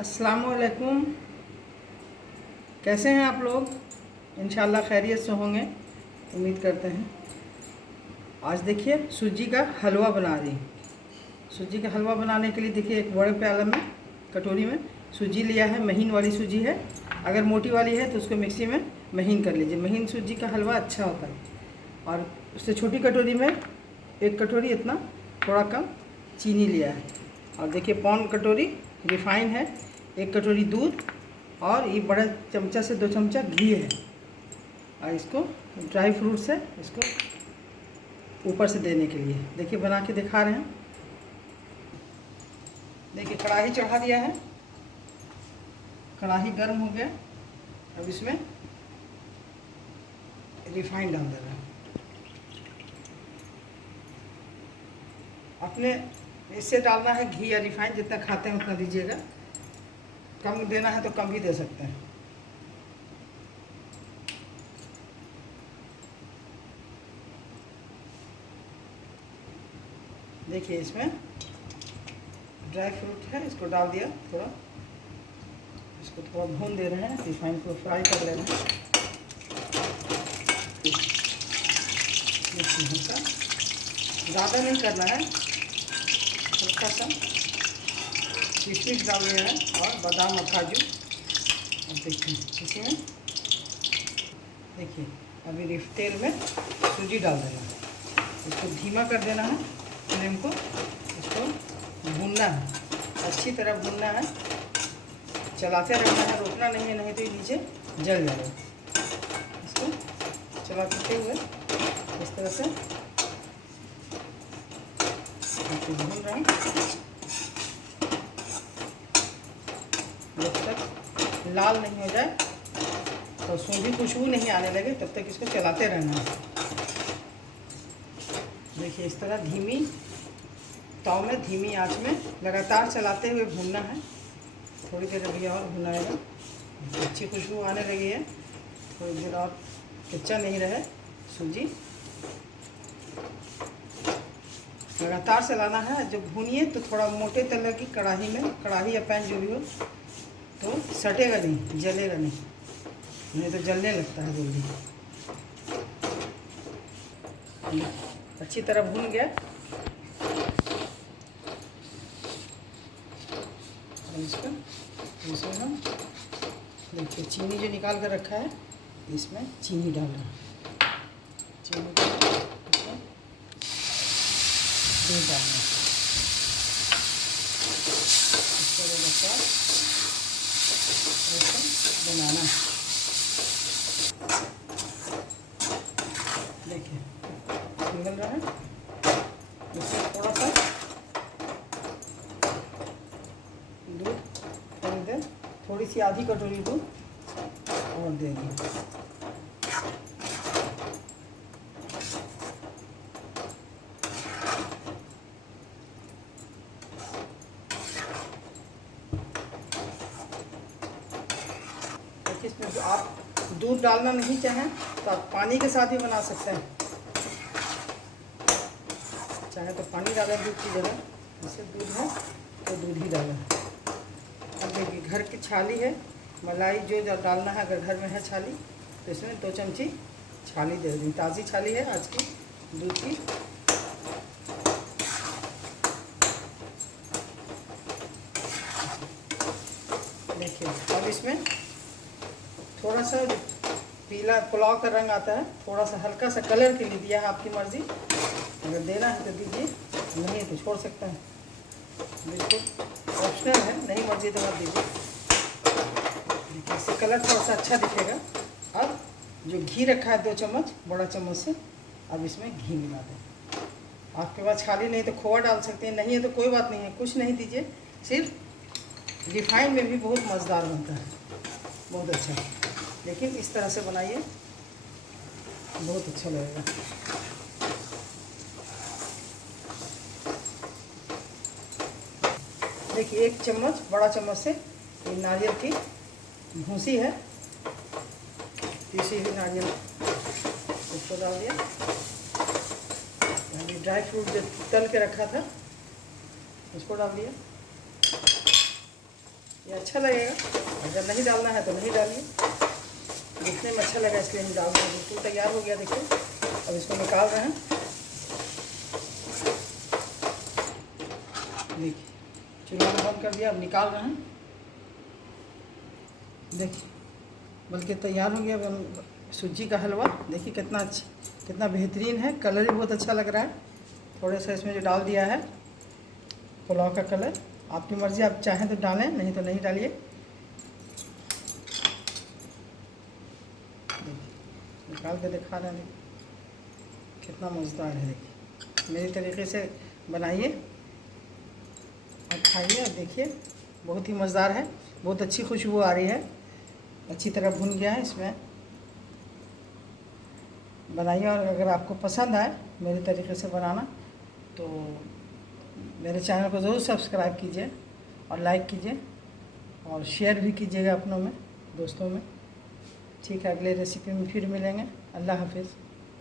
अस्सलामुअलैकुम। कैसे हैं आप लोग? इंशाल्लाह खैरियत से होंगे, उम्मीद करते हैं। आज देखिए सूजी का हलवा बना रही हूँ। सूजी का हलवा बनाने के लिए देखिए एक बड़े प्याला में, कटोरी में सूजी लिया है। महीन वाली सूजी है, अगर मोटी वाली है तो उसको मिक्सी में महीन कर लीजिए। महीन सूजी का हलवा अच्छा होता है। और उससे छोटी कटोरी में एक कटोरी इतना थोड़ा कम चीनी लिया है। और देखिए पौन कटोरी रिफाइन है, एक कटोरी दूध, और ये बड़ा चमचा से 2 चमचा घी है। और इसको ड्राई फ्रूट्स है, इसको ऊपर से देने के लिए देखिए बना के दिखा रहे हैं। देखिए कढ़ाई चढ़ा दिया है, कढ़ाई गर्म हो गया। अब इसमें रिफाइन डाल दे रहा है। अपने इससे डालना है घी या रिफाइन, जितना खाते हैं उतना दीजिएगा। कम देना है तो कम भी दे सकते हैं। देखिए इसमें ड्राई फ्रूट है, इसको डाल दिया थोड़ा। इसको थोड़ा भून दे रहे हैं, रिफाइन को फ्राई कर ले रहे हैं। ज़्यादा नहीं करना है, हल्का सा किशमिश डाल दिया है और बादाम और काजू। अब देखिए इसी में देखिए अभी तेल में सूजी डाल देना है। इसको धीमा कर देना है फ्लेम को। इसको भूनना है, अच्छी तरह भूनना है, चलाते रहना है, रोकना नहीं है, नहीं तो ये नीचे जल जाएगा। इसको चलाते हुए इस तरह से भून रहे हैं जब तक लाल नहीं हो जाए, तो सूंधी खुशबू नहीं आने लगे तब तक इसको चलाते रहना है। देखिए इस तरह धीमी ताव में, धीमी आंच में लगातार चलाते हुए भूनना है। थोड़ी देर अभी और भुनाएगा, अच्छी खुशबू आने लगी है। थोड़ी देर और कच्चा नहीं रहे सूजी, लगातार चलाना है। जब भूनिए तो थोड़ा मोटे तले की कढ़ाई में, कढ़ाई या पैन जो भी हो, तो सटेगा नहीं, जलेगा नहीं, नहीं तो जलने लगता है जल्दी। अच्छी तरह भून गया। इसमें हम देखिए चीनी जो निकाल कर रखा है, इसमें चीनी डाल रहे हैं। चीनी को इसमें दूध डालना है। इसको लगातार बनाना है। देखिए निकल रहा है। इसमें थोड़ा सा दूध, थोड़ी देर, थोड़ी सी आधी कटोरी दूध और देंगे। इसमें जो आप दूध डालना नहीं चाहें तो आप पानी के साथ ही बना सकते हैं। चाहे तो पानी डालें दूध की जगह, जैसे दूध है तो दूध ही डालें। अब देखिए घर की छाली है, मलाई जो डालना है, अगर घर में है छाली तो इसमें 2 चमची छाली दे दी। ताज़ी छाली है आज की दूध की। देखिए अब इसमें थोड़ा सा पीला पुलाव का रंग आता है, थोड़ा सा हल्का सा कलर के लिए दिया है, आपकी मर्ज़ी। अगर देना है तो दीजिए, नहीं तो छोड़ सकते हैं, बिल्कुल ऑप्शनल है, नहीं मर्ज़ी तो मत दीजिए। देखिए इससे कलर थोड़ा सा अच्छा दिखेगा। अब जो घी रखा है 2 चम्मच, बड़ा चम्मच से, अब इसमें घी मिला दें। आपके पास खाली नहीं तो खोआ डाल सकते हैं, नहीं है तो कोई बात नहीं है, कुछ नहीं दीजिए। सिर्फ रिफाइन में भी बहुत मज़ेदार बनता है, बहुत अच्छा। लेकिन इस तरह से बनाइए, बहुत अच्छा लगेगा। देखिए 1 चम्मच, बड़ा चम्मच से ये नारियल की भूसी है, पीसी हुई नारियल, उसको डाल दिया। अभी ड्राई फ्रूट जो तल के रखा था उसको डाल दिया। ये अच्छा लगेगा। अगर नहीं डालना है तो नहीं डालिए, दिखने में अच्छा लगा इसलिए हम डाल दें। बिल्कुल तैयार हो गया देखिए। अब इसको निकाल रहे हैं। देखिए चूल्हा को बंद कर दिया, अब निकाल रहे हैं। देखिए बल्कि तैयार हो गया। अब हम सूजी का हलवा देखिए कितना अच्छा, कितना बेहतरीन है। कलर भी बहुत अच्छा लग रहा है। थोड़ा सा इसमें जो डाल दिया है पुलाव का कलर, आपकी मर्ज़ी, आप चाहें तो डालें, नहीं तो नहीं डालिए। निकाल के दिखा रहे हैं कितना मज़ेदार है। देखिए मेरी तरीके से बनाइए और खाइए। और देखिए बहुत ही मज़ेदार है, बहुत अच्छी खुशबू आ रही है, अच्छी तरह भुन गया है। इसमें बनाइए और अगर आपको पसंद आए मेरे तरीके से बनाना तो मेरे चैनल को ज़रूर सब्सक्राइब कीजिए और लाइक कीजिए और शेयर भी कीजिएगा अपनों में, दोस्तों में। ठीक है, अगले रेसिपी में फिर मिलेंगे। अल्लाह हाफिज़।